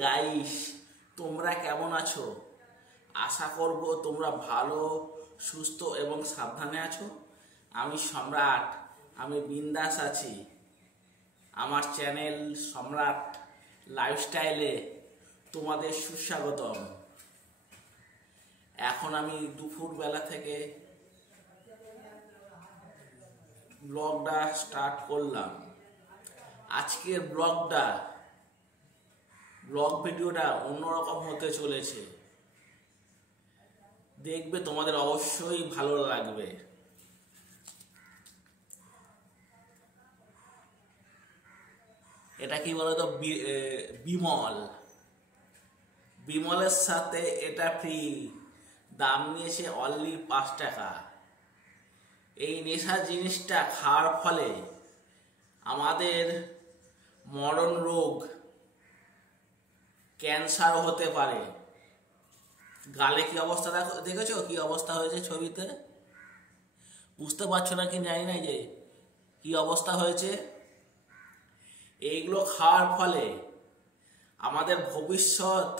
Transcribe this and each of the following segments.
Guys, তোমরা কেমন আছো? আশা করব তোমরা ভালো, সুস্থ এবং সাবধানে আছো। আমি সম্রাট, আমি বিন্দাস আছি। আমার চ্যানেল সম্রাট লাইফস্টাইলে তোমাদের সুস্বাগতম। এখন আমি দুপুরবেলা থেকে ব্লগটা স্টার্ট করলাম। আজকের ব্লগ ভিডিওটা অন্যরকম হতে চলেছে, দেখবে তোমাদের অবশ্যই ভালো লাগবে। এটা কি বলতো, বিমলের সাথে এটা ফ্রি, দাম নিয়েছে অনলি 5 টাকা। এই নেশা জিনিসটা খাওয়ার ফলে আমাদের মরণ রোগ, ক্যান্সার হতে পারে। গালে কি অবস্থা দেখেছো, কি অবস্থা হয়েছে ছবিতে? বুঝতে পারছো না কি জানি না যে কি অবস্থা হয়েছে। এইগুলো খাওয়ার ফলে আমাদের ভবিষ্যৎ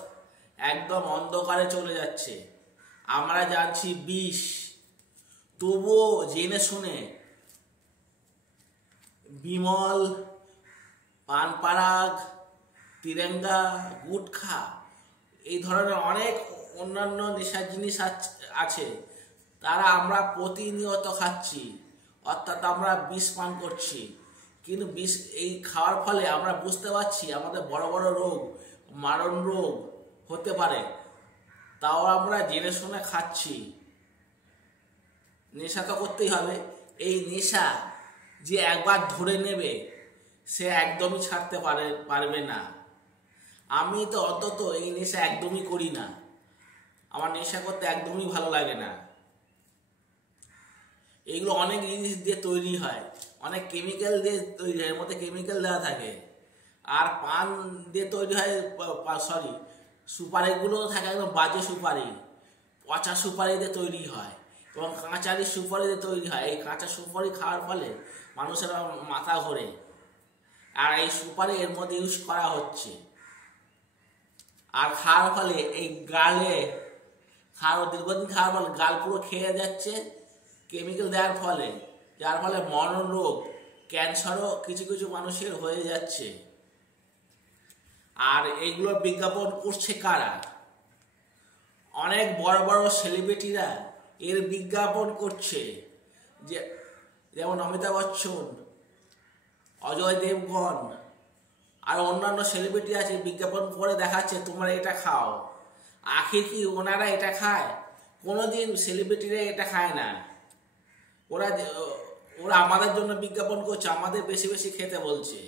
একদম অন্ধকারে চলে যাচ্ছে। আমরা জানছি বিষ, তবুও জেনে শুনে বিমল, পানপারাগ, তিরেঙ্গা, গুটখা, এই ধরনের অনেক অন্যান্য নেশার জিনিস আছে, তারা আমরা প্রতিনিয়ত খাচ্ছি, অর্থাৎ আমরা বিষ পান করছি। কিন্তু বিষ এই খাওয়ার ফলে আমরা বুঝতে পারছি আমাদের বড় বড় রোগ, মারণ রোগ হতে পারে, তাও আমরা জেনে শুনে খাচ্ছি। নেশা তো করতেই হবে। এই নেশা যে একবার ধরে নেবে সে একদমই ছাড়তে পারবে না। আমি তো অন্তত এই নেশা একদমই করি না, আমার নেশা করতে একদমই ভালো লাগে না। এইগুলো অনেক জিনিস দিয়ে তৈরি হয়, অনেক কেমিক্যাল দিয়ে তৈরি হয়, এর মধ্যে কেমিক্যাল দেওয়া থাকে। আর পান দিয়ে তৈরি হয়, সুপারিগুলো থাকে একদম বাজে সুপারি, পচা সুপারি দিয়ে তৈরি হয়, এবং কাঁচারি সুপারি দিয়ে তৈরি হয়। এই কাঁচা সুপারি খাওয়ার ফলে মানুষের মাথা ঘোরে, আর এই সুপারি এর মধ্যে ইউজ করা হচ্ছে। আর খাওয়ার ফলে এই দীর্ঘদিন খাওয়ার ফলে গাল পুরো খেয়ে যাচ্ছে কেমিক্যাল দেওয়ার ফলে, যার ফলে মরণ রোগ, ক্যান্সারও কিছু কিছু মানুষের হয়ে যাচ্ছে। আর এইগুলোর বিজ্ঞাপন করছে কারা? অনেক বড় বড় সেলিব্রিটিরা এর বিজ্ঞাপন করছে, যেমন অমিতাভ বচ্চন, অজয় দেবগন আর অন্যান্য সেলিব্রিটি আছে, বিজ্ঞাপন করে দেখাচ্ছে তোমরা এটা খাও। আখের কি ওনারা এটা খায়? কোনোদিন সেলিব্রিটিরা এটা খায় না। ওরা আমাদের জন্য বিজ্ঞাপন করছে, আমাদের বেশি বেশি খেতে বলছে।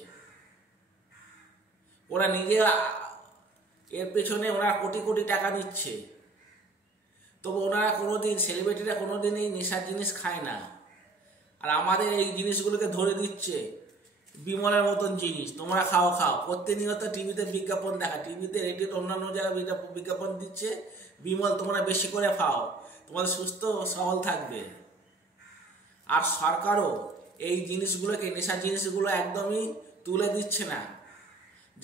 ওরা নিজেরা এর পেছনে ওরা কোটি কোটি টাকা নিচ্ছে, তবে ওনারা কোনোদিন, সেলিব্রিটিরা কোনোদিন এই নেশার জিনিস খায় না। আর আমাদের এই জিনিসগুলোকে ধরে দিচ্ছে বিমলের মতন জিনিস, তোমরা খাও। প্রতিনিয়ত টিভিতে বিজ্ঞাপন দেখা, টিভিতে, রেডিওতে, অন্যান্য জায়গায় বিজ্ঞাপন দিচ্ছে, বিমল তোমরা বেশি করে খাও, তোমাদের সুস্থ সবল থাকবে। আর সরকারও এই জিনিসগুলোকে, নেশার জিনিসগুলো একদমই তুলে দিচ্ছে না,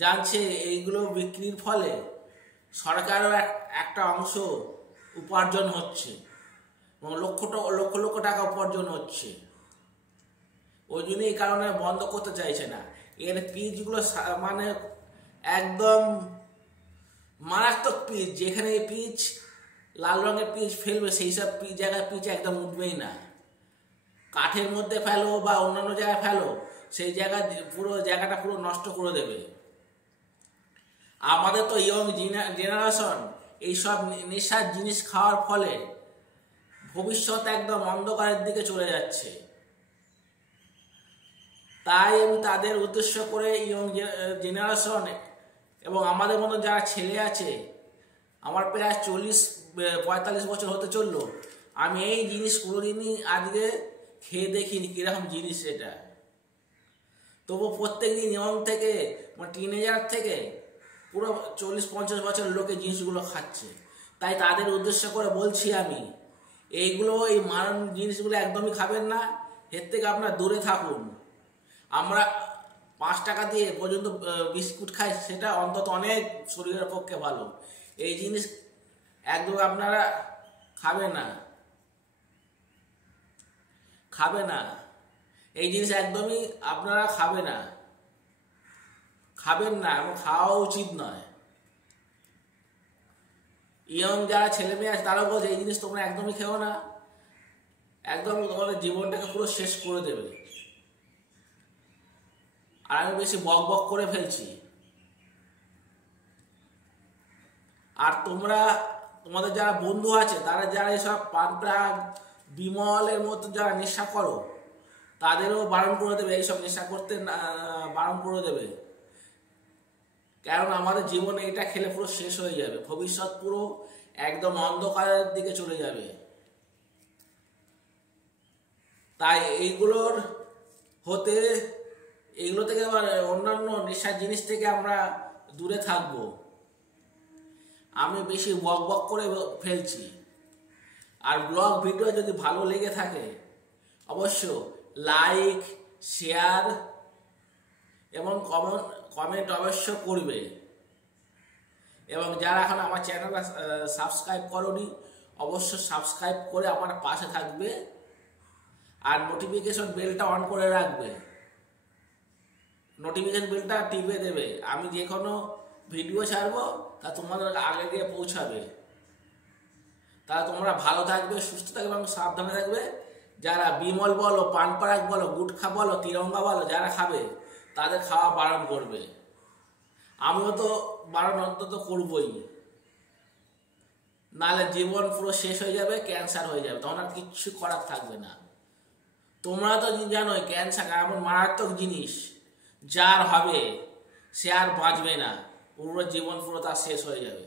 জানছে এইগুলো বিক্রির ফলে সরকারও একটা অংশ উপার্জন হচ্ছে, এবং লক্ষ লক্ষ টাকা উপার্জন হচ্ছে। ওই জন্য এই কারণে বন্ধ করতে চাইছে না। এর পিচগুলো মানে একদম মারাত্মক পিচ, যেখানে এই পিচ লাল রঙের পিচ ফেলবে, সেই সব জায়গায় পিচ একদম উঠবেই না। কাঠের মধ্যে ফেলো বা অন্যান্য জায়গায় ফেলো, সেই জায়গায় পুরো জায়গাটা পুরো নষ্ট করে দেবে। আমাদের তো ইয়ং জেনারেশন এইসব নেশার জিনিস খাওয়ার ফলে ভবিষ্যৎ একদম অন্ধকারের দিকে চলে যাচ্ছে। তাই আমি তাদের উদ্দেশ্য করে ইয়ং জেনারেশন এবং আমাদের মতো যারা ছেলে আছে, আমার প্রায় 40-45 বছর হতে চললো, আমি এই জিনিস কোনোদিনই আজকে খেয়ে দেখিনি কিরকম জিনিস এটা। তবু প্রত্যেকদিন ইয়ং থেকে, মানে টিনেজার থেকে পুরো 40-50 বছর লোকে জিনিসগুলো খাচ্ছে। তাই তাদের উদ্দেশ্য করে বলছি আমি, এই মারণ জিনিসগুলো একদমই খাবেন না, এর থেকে আপনারা দূরে থাকুন। আমরা 5 টাকা দিয়ে পর্যন্ত বিস্কুট খায়, সেটা অন্তত অনেক শরীরের পক্ষে ভালো। এই জিনিস একদম আপনারা খাবে না, এই জিনিস একদমই আপনারা খাবেন না এবং খাওয়া উচিত নয়। ইয়ং যারা ছেলে মেয়ে আছে তারাও বলছে এই জিনিস তোমরা একদমই খেও না, একদম তোমাদের জীবনটাকে পুরো শেষ করে দেবে। আর আমি বেশি বক বক করে ফেলছি। আর তোমাদের যারা বন্ধু আছে, তারা যারা এসব পানপ্রাগ বিমলের মতো যারা নেশা করো, তাদেরও বারণ করে দেবে, এইসব নেশা করতে বারণ করে দেবে। কারণ আমাদের জীবনে এটা খেলে পুরো শেষ হয়ে যাবে, ভবিষ্যৎ পুরো একদম অন্ধকারের দিকে চলে যাবে। তাই এইগুলো থেকে আবার অন্যান্য নেশার জিনিস থেকে আমরা দূরে থাকব। আমি বেশি বক বক করে ফেলছি। আর ব্লগ ভিডিও যদি ভালো লেগে থাকে অবশ্য লাইক, শেয়ার এবং কমেন্ট অবশ্য করবে। এবং যারা এখন আমার চ্যানেল সাবস্ক্রাইব করোনি, অবশ্য সাবস্ক্রাইব করে আমার পাশে থাকবে আর নোটিফিকেশন বেলটা অন করে রাখবে। নোটিফিকেশন বেলটা টিপে দেবে, আমি যে কোনো ভিডিও ছাড়বো তা তোমাদের আগে গিয়ে পৌঁছাবে। তাহলে তোমরা ভালো থাকবে, সুস্থ থাকবে এবং সাবধানে থাকবে। যারা বিমল বলো, পানপরাগ বলো, গুটখা বলো, তিরঙ্গা বলো, যারা খাবে তাদের খাওয়া বারণ করবে। আমিও তো বারণ অন্তত করবই, নাহলে জীবন পুরো শেষ হয়ে যাবে, ক্যান্সার হয়ে যাবে, তখন আর কিচ্ছু করার থাকবে না। তোমরা তো জানোই ক্যান্সার এমন মারাত্মক জিনিস, যার হবে সে আর বাঁচবে না, পুরো জীবন পুরো তার শেষ হয়ে যাবে।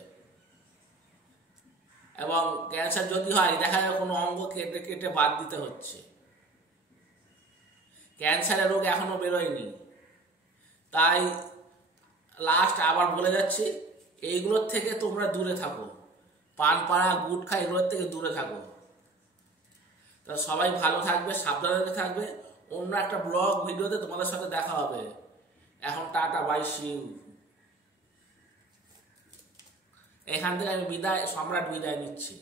এবং ক্যান্সার যদি হয়, দেখা যায় কোনো অঙ্গ কেটে কেটে বাদ দিতে হচ্ছে। ক্যান্সারের রোগ এখনো বেরোয়নি। তাই লাস্ট আবার বলে যাচ্ছি, এইগুলোর থেকে তোমরা দূরে থাকো, পানপাড়া গুটখা এগুলোর থেকে দূরে থাকো। তা সবাই ভালো থাকবে, সাবধানে থাকবে। অন্য একটা ব্লগ ভিডিওতে তোমাদের সাথে দেখা হবে। এখন টাটা, বাই, সি ইউ। এখান থেকে আমি সম্রাট বিদায় নিচ্ছি।